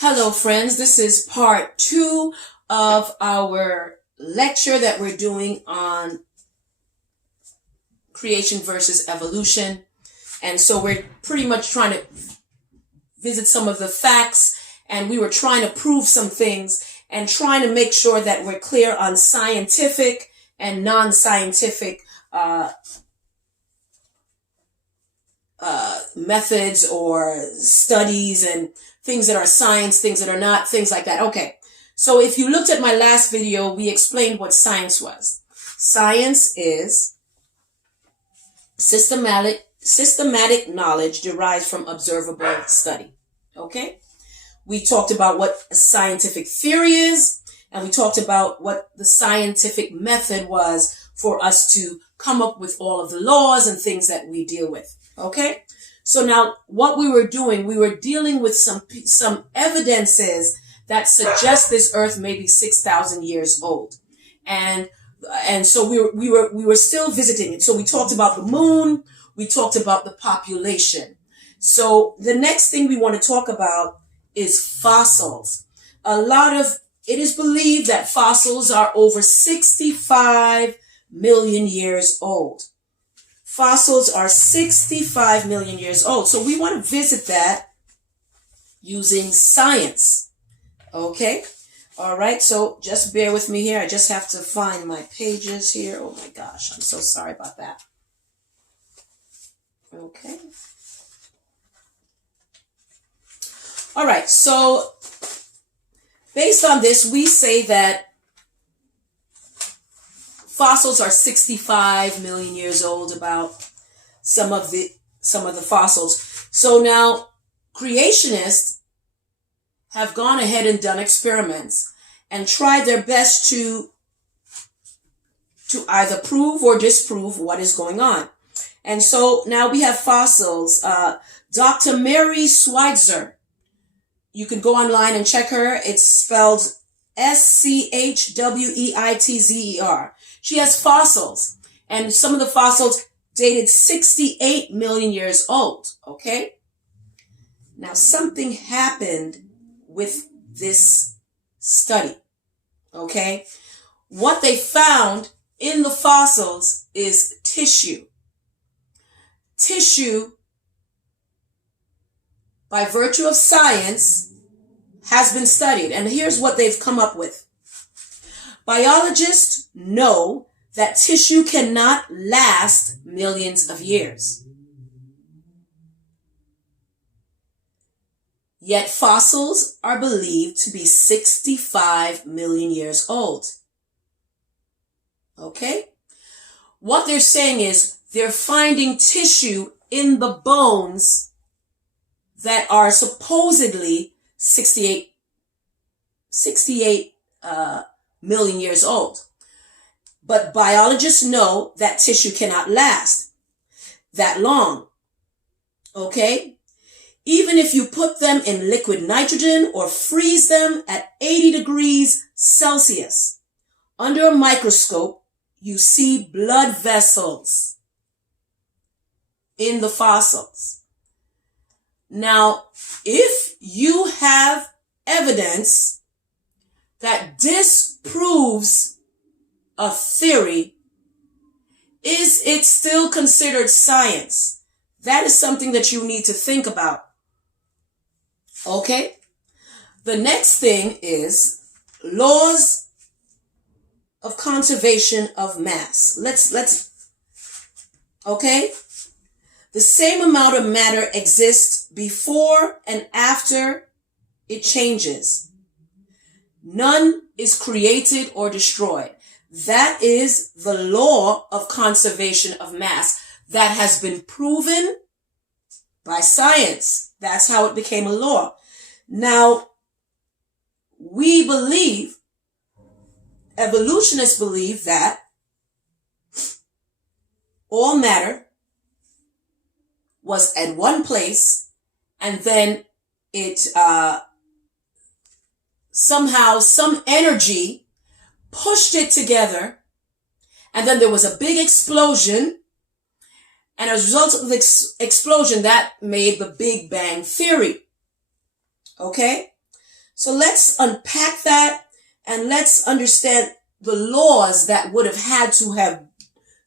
Hello friends, this is part 2 of our lecture that we're doing on creation versus evolution. And so we're pretty much trying to visit some of the facts, and we were trying to prove some things and trying to make sure that we're clear on scientific and non-scientific methods or studies and things that are science, things that are not, things like that. Okay, so if you looked at my last video, we explained what science was. Science is systematic knowledge derived from observable study. Okay, we talked about what a scientific theory is, and we talked about what the scientific method was for us to come up with all of the laws and things that we deal with. Okay, so now what we were doing, we were dealing with some evidences that suggest this earth may be 6,000 years old. And so we were still visiting it. So we talked about the moon, we talked about the population. So the next thing we want to talk about is fossils. It is believed that fossils are over 65 million years old. Fossils are 65 million years old. So we want to visit that using science. Okay. All right. So just bear with me here. I just have to find my pages here. Oh my gosh. I'm so sorry about that. Okay. All right. So based on this, we say that fossils are 65 million years old, about some of the fossils. So now creationists have gone ahead and done experiments and tried their best to either prove or disprove what is going on. And so now we have fossils. Dr. Mary Schweitzer, you can go online and check her. It's spelled Schweitzer. She has fossils, and some of the fossils dated 68 million years old, okay? Now, something happened with this study, okay? What they found in the fossils is tissue. Tissue, by virtue of science, has been studied, and here's what they've come up with. Biologists know that tissue cannot last millions of years. Yet fossils are believed to be 65 million years old. Okay? What they're saying is they're finding tissue in the bones that are supposedly 68 million years old. But biologists know that tissue cannot last that long. Okay? Even if you put them in liquid nitrogen or freeze them at 80 degrees Celsius, under a microscope, you see blood vessels in the fossils. Now, if you have evidence that disproves a theory, is it still considered science? That is something that you need to think about. Okay? The next thing is laws of conservation of mass. Okay? The same amount of matter exists before and after it changes. None is created or destroyed. That is the law of conservation of mass that has been proven by science. That's how it became a law. Now, we believe, evolutionists believe, that all matter was at one place, and then it somehow some energy pushed it together, and then there was a big explosion, and as a result of the explosion, that made the Big Bang Theory. Okay? So let's unpack that and let's understand the laws that would have had to have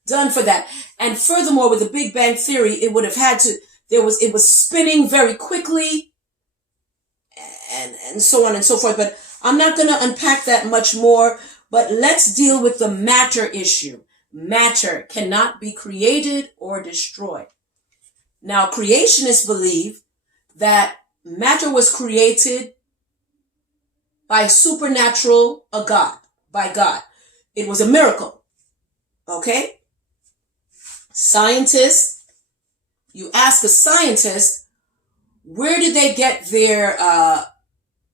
done for that. And furthermore, with the Big Bang Theory, it would have had to, it was spinning very quickly and so on and so forth. But I'm not going to unpack that much more, but let's deal with the matter issue. Matter cannot be created or destroyed. Now, creationists believe that matter was created by supernatural, by God. It was a miracle. Okay? Scientists, you ask a scientist, where did they get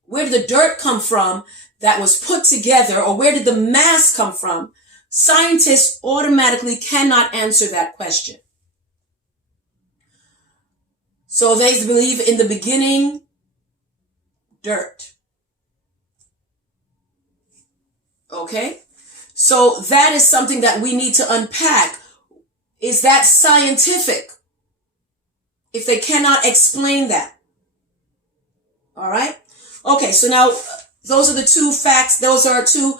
where did the dirt come from that was put together, or where did the mass come from? Scientists automatically cannot answer that question. So they believe in the beginning, dirt. Okay? So that is something that we need to unpack. Is that scientific? If they cannot explain that. All right? Okay, so now those are the two facts. Those are two.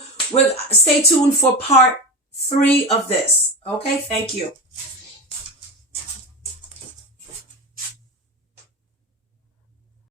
Stay tuned for part 3 of this. Okay, thank you.